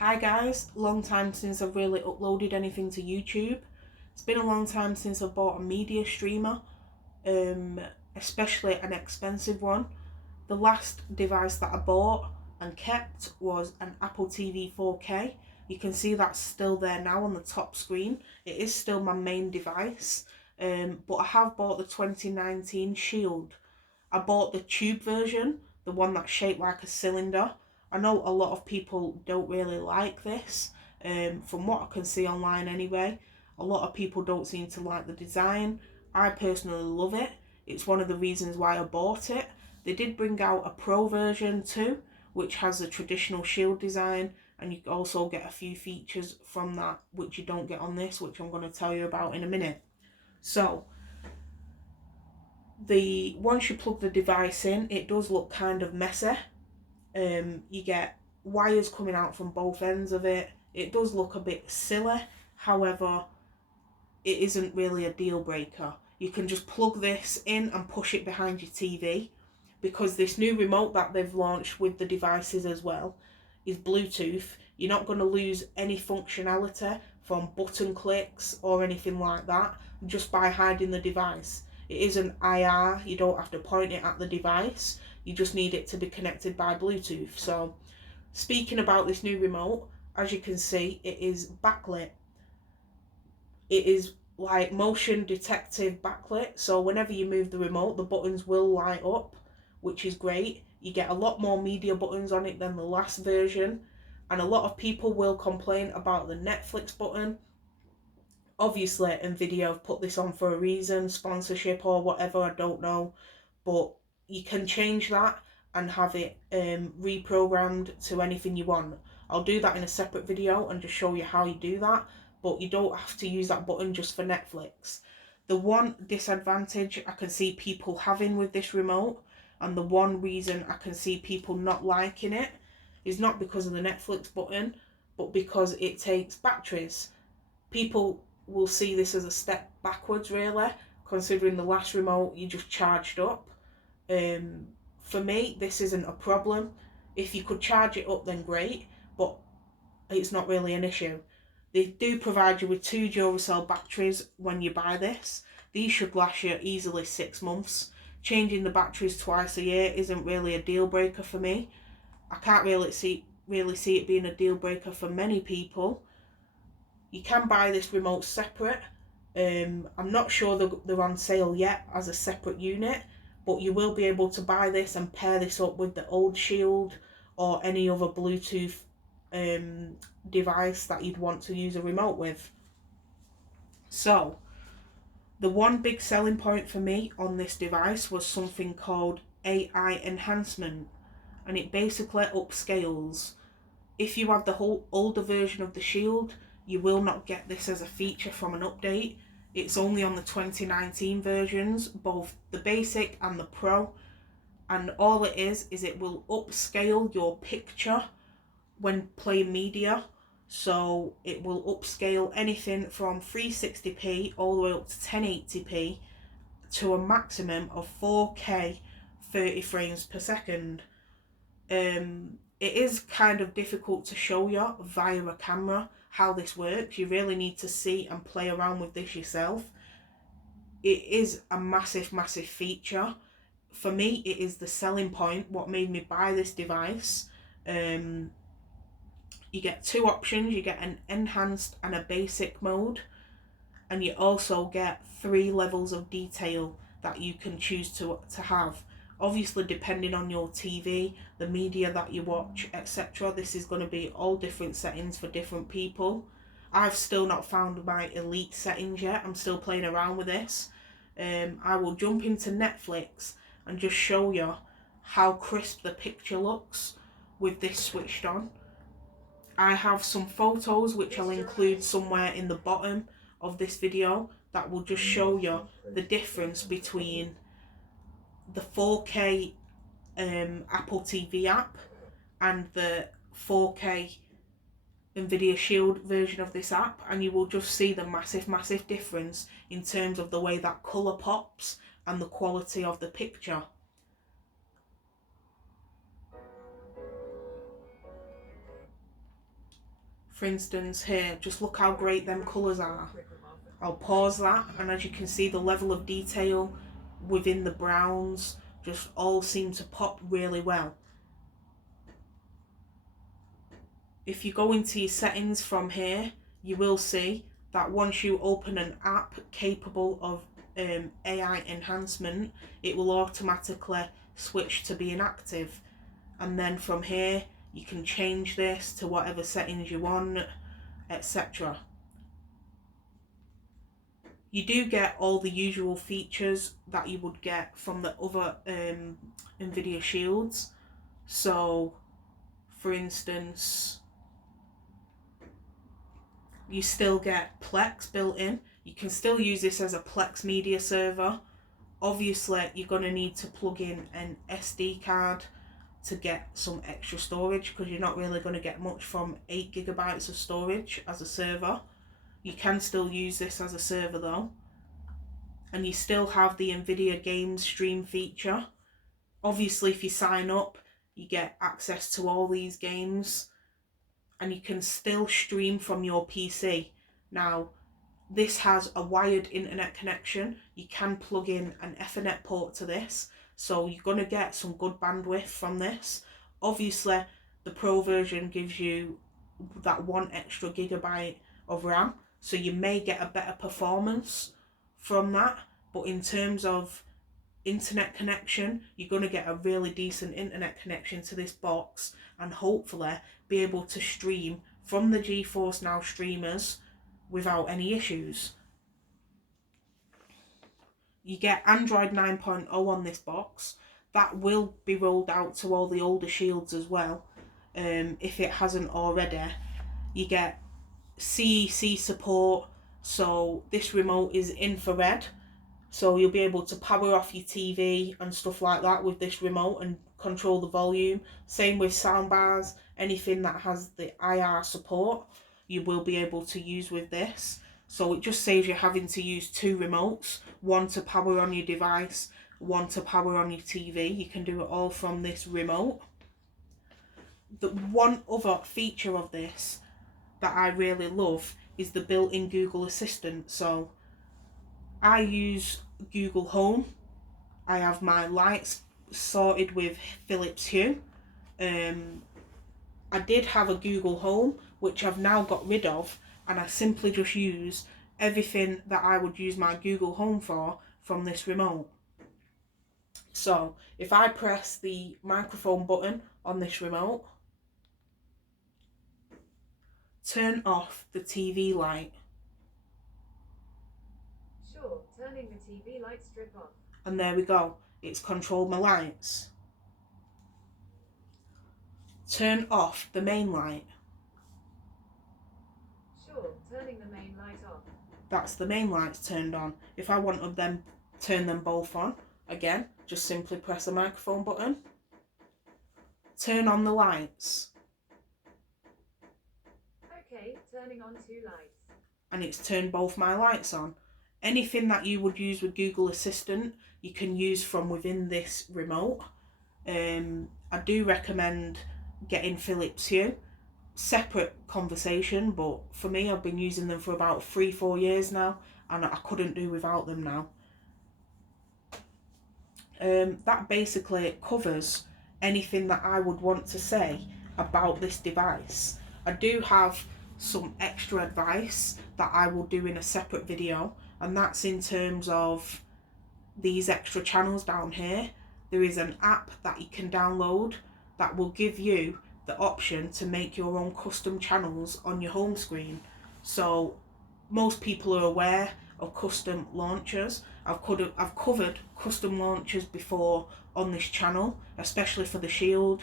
Hi guys, long time since I've really uploaded anything to YouTube. It's been a long time since I've bought a media streamer, especially an expensive one. The last device that I bought and kept was an Apple TV 4K. You can see that's still there now on the top screen. It is still my main device, but I have bought the 2019 Shield. I bought the tube version, the one that's shaped like a cylinder. I know a lot of people don't really like this, from what I can see online anyway. A lot of people don't seem to like the design. I personally love it. It's one of the reasons why I bought it. They did bring out a Pro version too, which has a traditional Shield design, and you also get a few features from that which you don't get on this, which I'm going to tell you about in a minute. So, once you plug the device in, it does look kind of messy. You get wires coming out from both ends of it. It does look a bit silly. However, it isn't really a deal breaker. You can just plug this in and push it behind your TV, because this new remote that they've launched with the devices as well is Bluetooth. You're not going to lose any functionality from button clicks or anything like that just by hiding the device. It is an IR, you don't have to point it at the device, you just need it to be connected by Bluetooth. So, speaking about this new remote, as you can see, it is backlit. It is like motion detective backlit, so whenever you move the remote, the buttons will light up, which is great. You get a lot more media buttons on it than the last version, and a lot of people will complain about the Netflix button. Obviously, Nvidia have put this on for a reason, sponsorship or whatever, I don't know, but you can change that and have it reprogrammed to anything you want. I'll do that in a separate video and just show you how you do that, but you don't have to use that button just for Netflix. The one disadvantage I can see people having with this remote, and the one reason I can see people not liking it, is not because of the Netflix button, but because it takes batteries. People will see this as a step backwards, really, considering the last remote you just charged up. For me, this isn't a problem. If you could charge it up, then great, but it's not really an issue. They do provide you with 2 Duracell batteries when you buy this. These should last you easily 6 months. Changing the batteries twice a year isn't really a deal breaker for me. I can't really see it being a deal breaker for many people. You can buy this remote separate. I'm not sure they're on sale yet as a separate unit, but you will be able to buy this and pair this up with the old Shield or any other Bluetooth device that you'd want to use a remote with. So, the one big selling point for me on this device was something called AI Enhancement, and it basically upscales. If you have the whole older version of the Shield, you will not get this as a feature from an update. It's only on the 2019 versions, both the basic and the Pro, and all it is it will upscale your picture when playing media. So it will upscale anything from 360p all the way up to 1080p to a maximum of 4K 30 frames per second. It is kind of difficult to show you via a camera how this works. You really need to see and play around with this yourself. It is a massive feature. For me, it is the selling point, what made me buy this device. You get 2 options. You get an enhanced and a basic mode, and you also get 3 levels of detail that you can choose to have. Obviously, depending on your TV, the media that you watch, etc., this is going to be all different settings for different people. I've still not found my elite settings yet. I'm still playing around with this. I will jump into Netflix and just show you how crisp the picture looks with this switched on. I have some photos which I'll include somewhere in the bottom of this video that will just show you the difference between the 4K Apple TV app and the 4K Nvidia Shield version of this app, and you will just see the massive difference in terms of the way that colour pops and the quality of the picture. For instance here, just look how great them colours are. I'll pause that, and as you can see, the level of detail within the browns just all seem to pop really well. If you go into your settings from here, you will see that once you open an app capable of AI enhancement, it will automatically switch to being active. And then from here, you can change this to whatever settings you want, etc. You do get all the usual features that you would get from the other Nvidia shields. So, for instance, you still get Plex built in. You can still use this as a Plex media server. Obviously, you're going to need to plug in an SD card to get some extra storage, because you're not really going to get much from 8 gigabytes of storage as a server. You can still use this as a server though. And you still have the Nvidia Games Stream feature. Obviously, if you sign up, you get access to all these games, and you can still stream from your PC. Now, this has a wired internet connection. You can plug in an Ethernet port to this, so you're going to get some good bandwidth from this. Obviously, the Pro version gives you that 1 extra gigabyte of RAM, so you may get a better performance from that. But in terms of internet connection, you're going to get a really decent internet connection to this box, and hopefully be able to stream from the GeForce Now streamers without any issues. You get Android 9.0 on this box. That will be rolled out to all the older shields as well, if it hasn't already. You get CEC support, so this remote is infrared, so you'll be able to power off your TV and stuff like that with this remote and control the volume. Same with soundbars, anything that has the IR support you will be able to use with this. So it just saves you having to use 2 remotes, one to power on your device, one to power on your TV. You can do it all from this remote. The one other feature of this that I really love is the built-in Google Assistant. So I use Google Home. I have my lights sorted with Philips Hue. I did have a Google Home, which I've now got rid of, and I simply just use everything that I would use my Google Home for from this remote. So if I press the microphone button on this remote, turn off the TV light. Sure, turning the TV light strip off. And there we go, it's controlled my lights. Turn off the main light. Sure, turning the main light off. That's the main lights turned on. If I wanted them, turn them both on, again, just simply press the microphone button. Turn on the lights. Okay, turning on 2 lights. And it's turned both my lights on. Anything that you would use with Google Assistant, you can use from within this remote. I do recommend getting Philips Hue. Separate conversation, but for me, I've been using them for about 3-4 years now, and I couldn't do without them now. That basically covers anything that I would want to say about this device. I do have some extra advice that I will do in a separate video, and that's in terms of these extra channels down here. There is an app that you can download that will give you the option to make your own custom channels on your home screen. So most people are aware of custom launchers. I've covered custom launchers before on this channel, especially for the Shield.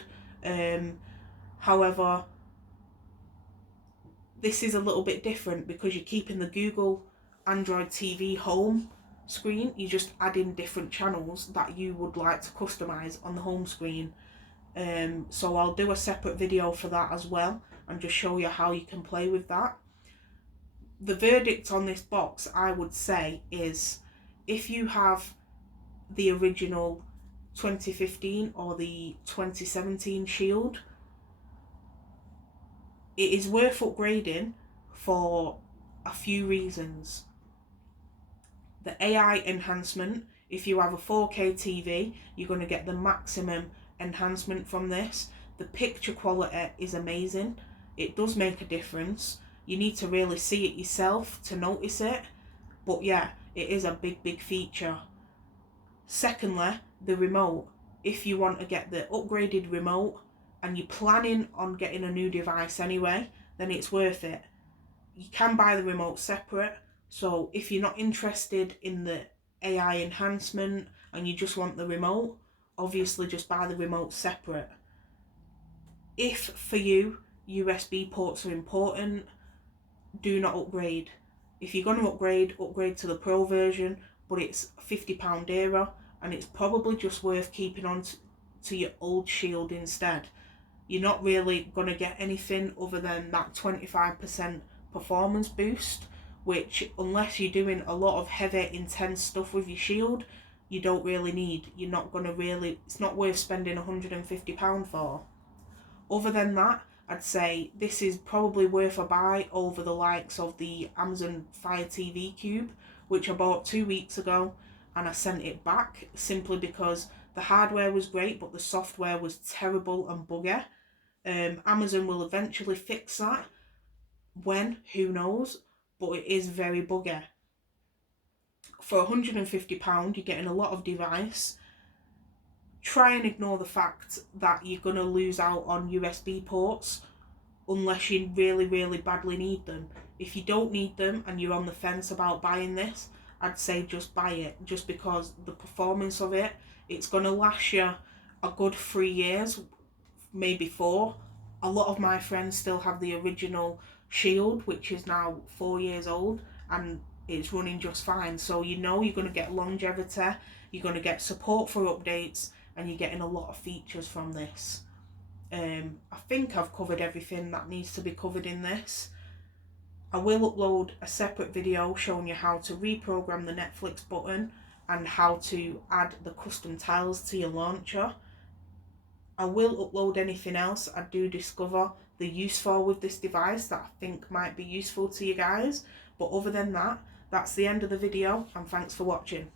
However, this is a little bit different because you're keeping the Google Android TV home screen. You're just adding different channels that you would like to customize on the home screen. So I'll do a separate video for that as well, and just show you how you can play with that. The verdict on this box, I would say, is if you have the original 2015 or the 2017 Shield, it is worth upgrading for a few reasons. The AI enhancement, if you have a 4K TV, you're going to get the maximum enhancement from this. The picture quality is amazing. It does make a difference. You need to really see it yourself to notice it. But yeah, it is a big feature. Secondly, the remote. If you want to get the upgraded remote and you're planning on getting a new device anyway, then it's worth it. You can buy the remote separate. So if you're not interested in the AI enhancement and you just want the remote, obviously just buy the remote separate. If for you USB ports are important, do not upgrade. If you're going to upgrade to the Pro version, but it's £50 dearer, and it's probably just worth keeping on to your old Shield instead. You're not really going to get anything other than that 25% performance boost, which, unless you're doing a lot of heavy, intense stuff with your Shield, you don't really need. You're not going to really, it's not worth spending £150 for. Other than that, I'd say this is probably worth a buy over the likes of the Amazon Fire TV Cube, which I bought 2 weeks ago, and I sent it back simply because the hardware was great but the software was terrible and buggy. Amazon will eventually fix that. When? Who knows? But it is very buggy. For £150, you're getting a lot of device. Try and ignore the fact that you're going to lose out on USB ports unless you really badly need them. If you don't need them and you're on the fence about buying this, I'd say just buy it, just because the performance of it, it's going to last you a good 3 years, maybe 4. A lot of my friends still have the original Shield, which is now 4 years old, and it's running just fine. So you know you're going to get longevity, you're going to get support for updates, and you're getting a lot of features from this. I think I've covered everything that needs to be covered in this. I will upload a separate video showing you how to reprogram the Netflix button and how to add the custom tiles to your launcher. I will upload anything else I do discover the use for with this device that I think might be useful to you guys. But other than that, that's the end of the video, and thanks for watching.